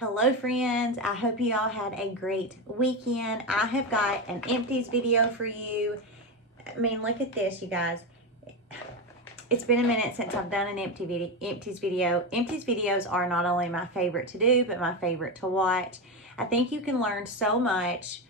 Hello friends, I hope you all had a great weekend. I have got an Empties video for you. I mean, look at this, you guys. It's been a minute since I've done an Empties video. Empties videos are not only my favorite to do, but my favorite to watch. I think you can learn so much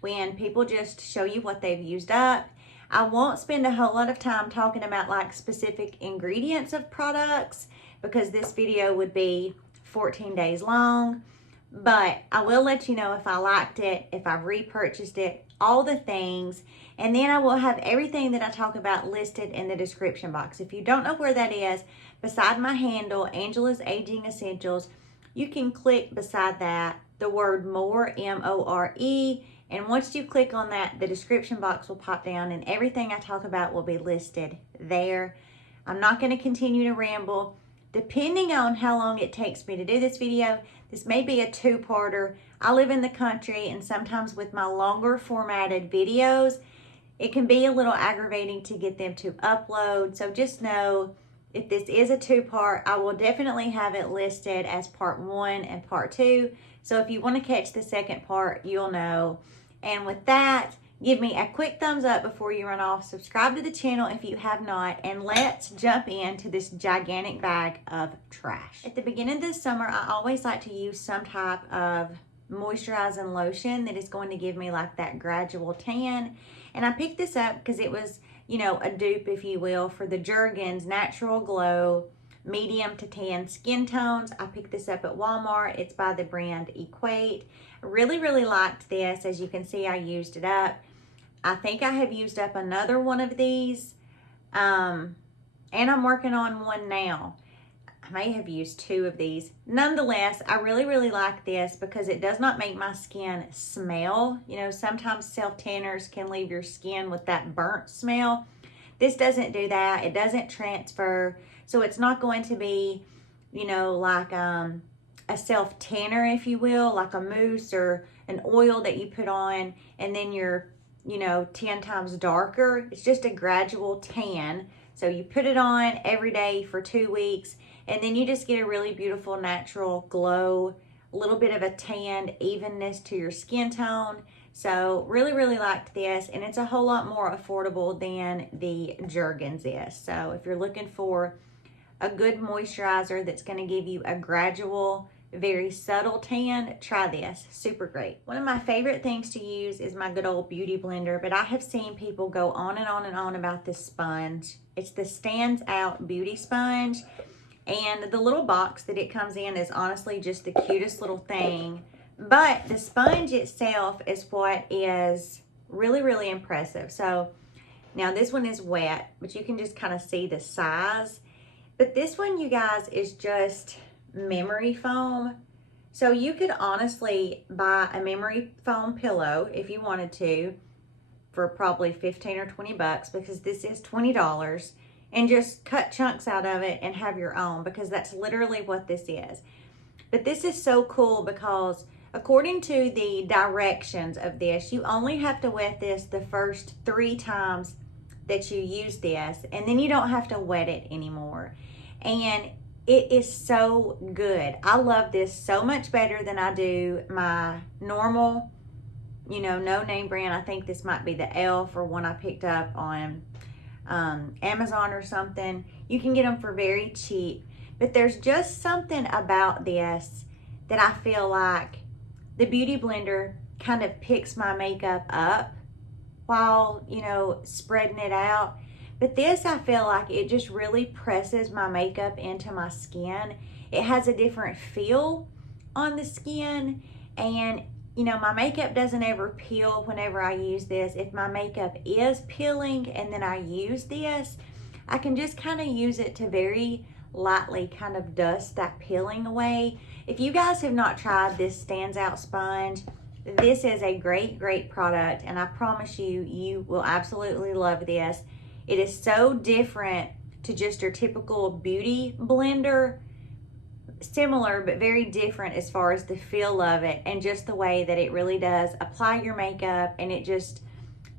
when people just show you what they've used up. I won't spend a whole lot of time talking about like specific ingredients of products because this video would be 14 days long, but I will let you know if I liked it, if I've repurchased it, all the things, and then I will have everything that I talk about listed in the description box. If you don't know where that is, beside my handle, Angela's Aging Essentials, you can click beside that the word more, M-O-R-E, and once you click on that, the description box will pop down and everything I talk about will be listed there. I'm not going to continue to ramble. Depending on how long it takes me to do this video, this may be a two-parter. I live in the country, and sometimes with my longer formatted videos, it can be a little aggravating to get them to upload. So just know, if this is a two-part, I will definitely have it listed as part 1 and part 2. So if you want to catch the second part, you'll know. And with that, give me a quick thumbs up before you run off. Subscribe to the channel if you have not. And let's jump into this gigantic bag of trash. At the beginning of the summer, I always like to use some type of moisturizing lotion that is going to give me like that gradual tan. And I picked this up because it was, you know, a dupe, if you will, for the Jergens Natural Glow medium to tan skin tones. I picked this up at Walmart. It's by the brand Equate. I really liked this. As you can see, I used it up. I think I have used up another one of these, and I'm working on one now. I may have used 2 of these. Nonetheless, I really like this because it does not make my skin smell. You know, sometimes self-tanners can leave your skin with that burnt smell. This doesn't do that. It doesn't transfer. So it's not going to be, you know, like a self-tanner, if you will, like a mousse or an oil that you put on and then you're, you know, 10 times darker. It's just a gradual tan. So you put it on every day for 2 weeks and then you just get a really beautiful natural glow, a little bit of a tanned evenness to your skin tone. So really liked this, and it's a whole lot more affordable than the Jergens is. So if you're looking for a good moisturizer that's going to give you a gradual, very subtle tan, try this. Super great. One of my favorite things to use is my good old beauty blender, but I have seen people go on and on about this sponge. It's the Stands Out Beauty Sponge, and the little box that it comes in is honestly just the cutest little thing, but the sponge itself is what is really impressive. So now this one is wet, but you can just kind of see the size. But this one, you guys, is just memory foam. So you could honestly buy a memory foam pillow if you wanted to for probably 15 or 20 bucks, because this is $20, and just cut chunks out of it and have your own, because that's literally what this is. But this is so cool because according to the directions of this, you only have to wet this the first 3 times that you use this, and then you don't have to wet it anymore. And it is so good. I love this so much better than I do my normal, you know, no name brand. I think this might be the Elf or one I picked up on Amazon or something. You can get them for very cheap, but there's just something about this that I feel like the Beauty Blender kind of picks my makeup up while, you know, spreading it out. But this, I feel like it just really presses my makeup into my skin. It has a different feel on the skin, and you know, my makeup doesn't ever peel whenever I use this. If my makeup is peeling and then I use this, I can just kind of use it to very lightly kind of dust that peeling away. If you guys have not tried this Stands Out sponge, this is a great product, and I promise you, you will absolutely love this. It is so different to just your typical beauty blender. Similar, but very different as far as the feel of it and just the way that it really does apply your makeup, and it just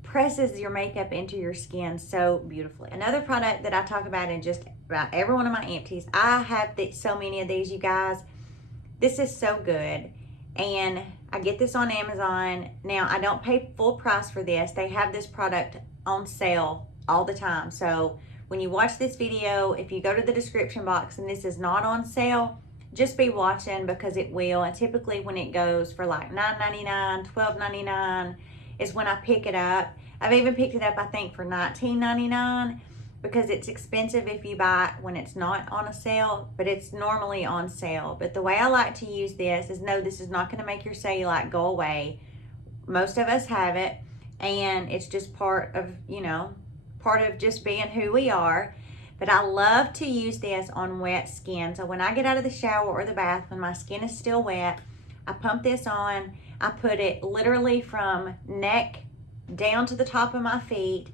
presses your makeup into your skin so beautifully. Another product that I talk about in just about every one of my empties, I have so many of these, you guys. This is so good. And I get this on Amazon. Now, I don't pay full price for this. They have this product on sale all the time. So when you watch this video, if you go to the description box and this is not on sale, just be watching because it will. And typically when it goes for like $9.99, $12.99 is when I pick it up. I've even picked it up, I think, for $19.99 because it's expensive if you buy it when it's not on a sale, but it's normally on sale. But the way I like to use this is, no, this is not going to make your cellulite go away. Most of us have it, and it's just part of, you know, part of just being who we are. But I love to use this on wet skin. So when I get out of the shower or the bath, when my skin is still wet, I pump this on. I put it literally from neck down to the top of my feet.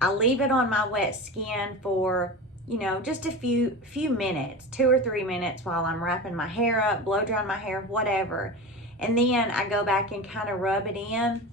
I leave it on my wet skin for, you know, just a few minutes, 2 or 3 minutes while I'm wrapping my hair up, blow drying my hair, whatever. And then I go back and kind of rub it in.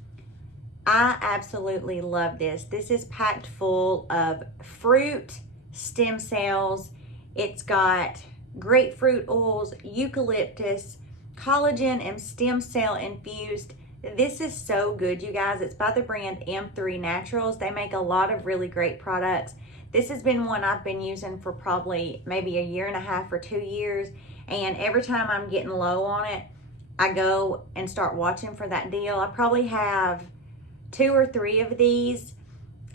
I absolutely love this. This is packed full of fruit, stem cells. It's got grapefruit oils, eucalyptus, collagen, and stem cell infused. This is so good, you guys. It's by the brand M3 Naturals. They make a lot of really great products. This has been one I've been using for probably maybe 1.5 years or 2 years. And every time I'm getting low on it, I go and start watching for that deal. I probably have 2 or 3 of these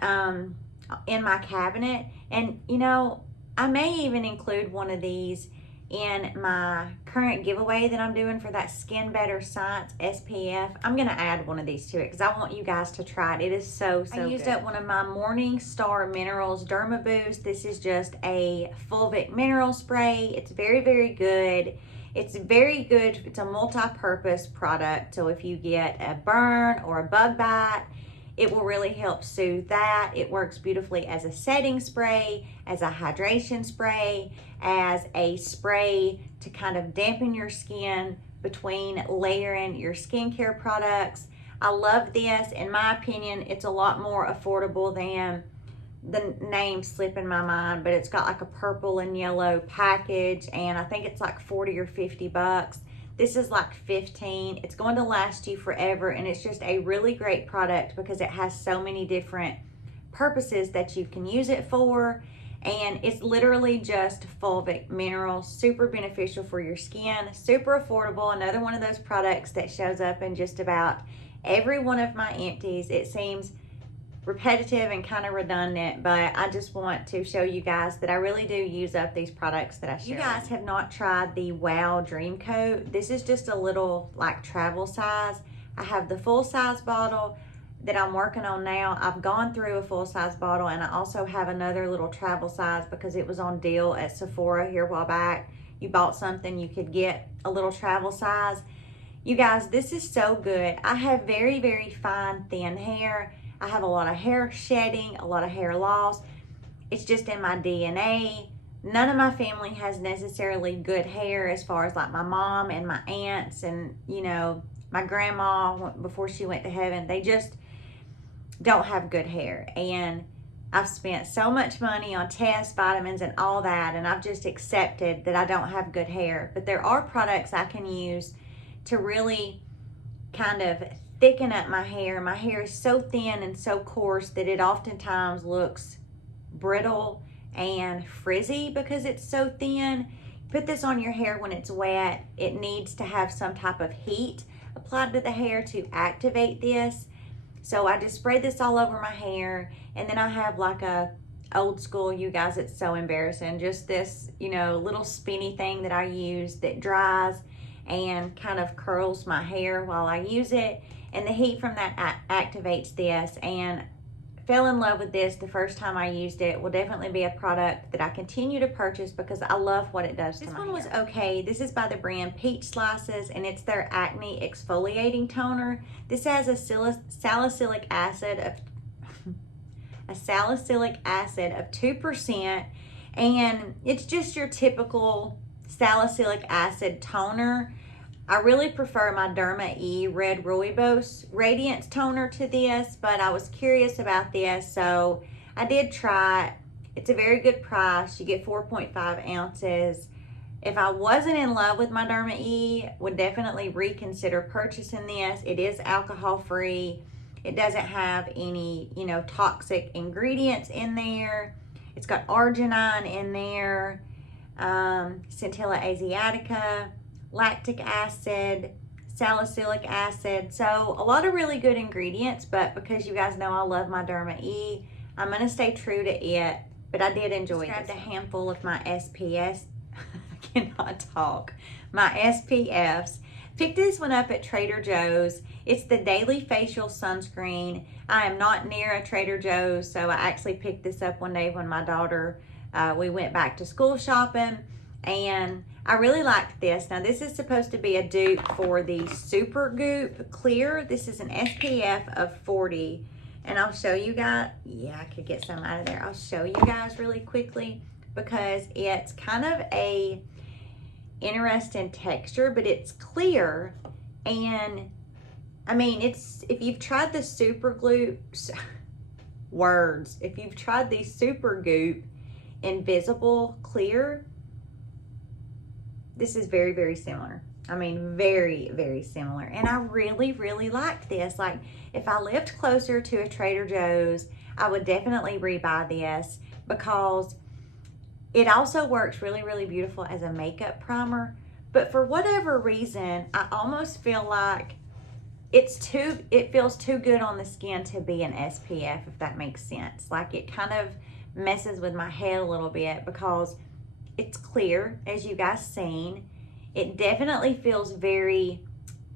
in my cabinet. And, you know, I may even include one of these in my current giveaway that I'm doing for that Skin Better Science SPF. I'm going to add one of these to it because I want you guys to try it. It is so good. I used up one of my Morning Star Minerals Derma Boost. This is just a Fulvic mineral spray. It's very, very good. It's very good. It's a multi-purpose product. So if you get a burn or a bug bite, it will really help soothe that. It works beautifully as a setting spray, as a hydration spray, as a spray to kind of dampen your skin between layering your skincare products. I love this. In my opinion, it's a lot more affordable than the name slipping my mind, but it's got like a purple and yellow package, and I think it's like 40 or 50 bucks. This is like 15. It's going to last you forever, and it's just a really great product because it has so many different purposes that you can use it for. And it's literally just fulvic minerals, super beneficial for your skin, super affordable. Another one of those products that shows up in just about every one of my empties. It seems repetitive and kind of redundant, but I just want to show you guys that I really do use up these products that I share. You guys have not tried the Wow Dream Coat. This is just a little like travel size. I have the full size bottle that I'm working on now. I've gone through a full size bottle, and I also have another little travel size because it was on deal at Sephora here a while back. You bought something, you could get a little travel size. You guys, this is so good. I have very, very fine, thin hair. I have a lot of hair shedding, a lot of hair loss. It's just in my DNA. None of my family has necessarily good hair, as far as like my mom and my aunts and, you know, my grandma before she went to heaven. They just don't have good hair. And I've spent so much money on tests, vitamins, and all that, and I've just accepted that I don't have good hair. But there are products I can use to really kind of thicken up my hair. My hair is so thin and so coarse that it oftentimes looks brittle and frizzy because it's so thin. Put this on your hair when it's wet. It needs to have some type of heat applied to the hair to activate this. So I just spray this all over my hair, and then I have like a old school, you guys, it's so embarrassing, just this, you know, little spinny thing that I use that dries and kind of curls my hair while I use it. And the heat from that activates this, and fell in love with this the first time I used it. Will definitely be a product that I continue to purchase because I love what it does to my hair. This one was okay. This is by the brand Peach Slices, and it's their acne exfoliating toner. This has a salicylic acid of 2%, and it's just your typical salicylic acid toner. I really prefer my Derma E Red Rooibos Radiance Toner to this, but I was curious about this, so I did try it. It's a very good price. You get 4.5 ounces. If I wasn't in love with my Derma E, would definitely reconsider purchasing this. It is alcohol free. It doesn't have any, you know, toxic ingredients in there. It's got arginine in there, Centella asiatica, lactic acid, salicylic acid. So a lot of really good ingredients, but because you guys know I love my Derma E, I'm gonna stay true to it. But I did enjoy it. I grabbed a handful of my SPS. I cannot talk. My SPFs. Picked this one up at Trader Joe's. It's the Daily Facial Sunscreen. I am not near a Trader Joe's, so I actually picked this up one day when my daughter, we went back to school shopping, and I really liked this. Now, this is supposed to be a dupe for the Super Goop Clear. This is an SPF of 40, and I'll show you guys. Yeah, I could get some out of there. I'll show you guys really quickly because it's kind of a interesting texture, but it's clear. And I mean, it's, if you've tried the Super Glue if you've tried the Super Goop Invisible Clear, this is very, very similar. I mean, very, very similar. And I really, really liked this. Like, if I lived closer to a Trader Joe's, I would definitely rebuy this because it also works really, really beautiful as a makeup primer. But for whatever reason, I almost feel like it feels too good on the skin to be an SPF, if that makes sense. Like, it kind of messes with my head a little bit because it's clear, as you guys seen. It definitely feels very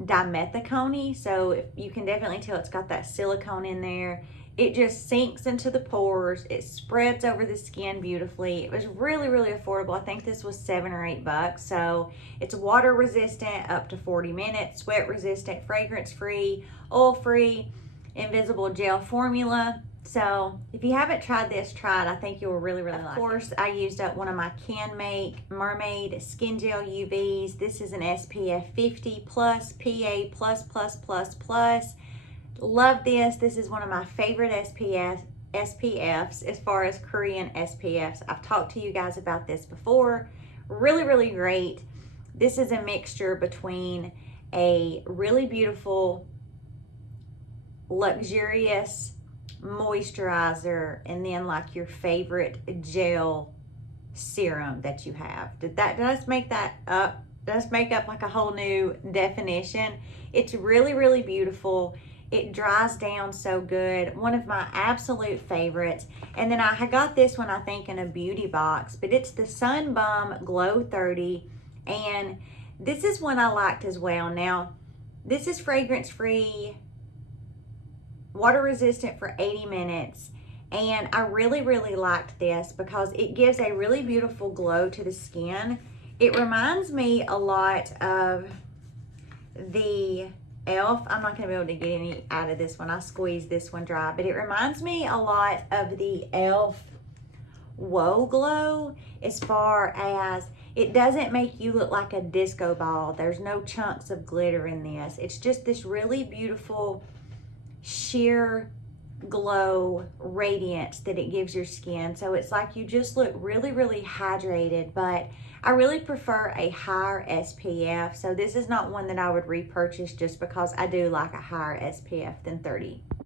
dimethicone-y, so if you can definitely tell it's got that silicone in there. It just sinks into the pores. It spreads over the skin beautifully. It was really, really affordable. I think this was $7 or $8. So it's water resistant up to 40 minutes, sweat resistant, fragrance free, oil free, invisible gel formula. So if you haven't tried this, try it. I think you'll really, really like it. Of course, I used up one of my Canmake Mermaid Skin Gel UVs. This is an SPF 50 plus, PA plus, plus, plus, plus. Love this. This is one of my favorite SPFs as far as Korean SPFs. I've talked to you guys about this before. Really, really great. This is a mixture between a really beautiful, luxurious moisturizer and then like your favorite gel serum that you have. Did I make that up? Does make up like a whole new definition? It's really, really beautiful. It dries down so good. One of my absolute favorites. And then I got this one, I think, in a beauty box, but it's the Sunbum Glow 30. And this is one I liked as well. Now, this is fragrance free, water resistant for 80 minutes. And I really, really liked this because it gives a really beautiful glow to the skin. It reminds me a lot of the Elf. I'm not going to be able to get any out of this one. I squeezed this one dry, but it reminds me a lot of the Elf Whoa Glow as far as it doesn't make you look like a disco ball. There's no chunks of glitter in this. It's just this really beautiful sheer glow radiance that it gives your skin. So it's like you just look really, really hydrated, but I really prefer a higher SPF. So this is not one that I would repurchase just because I do like a higher SPF than 30.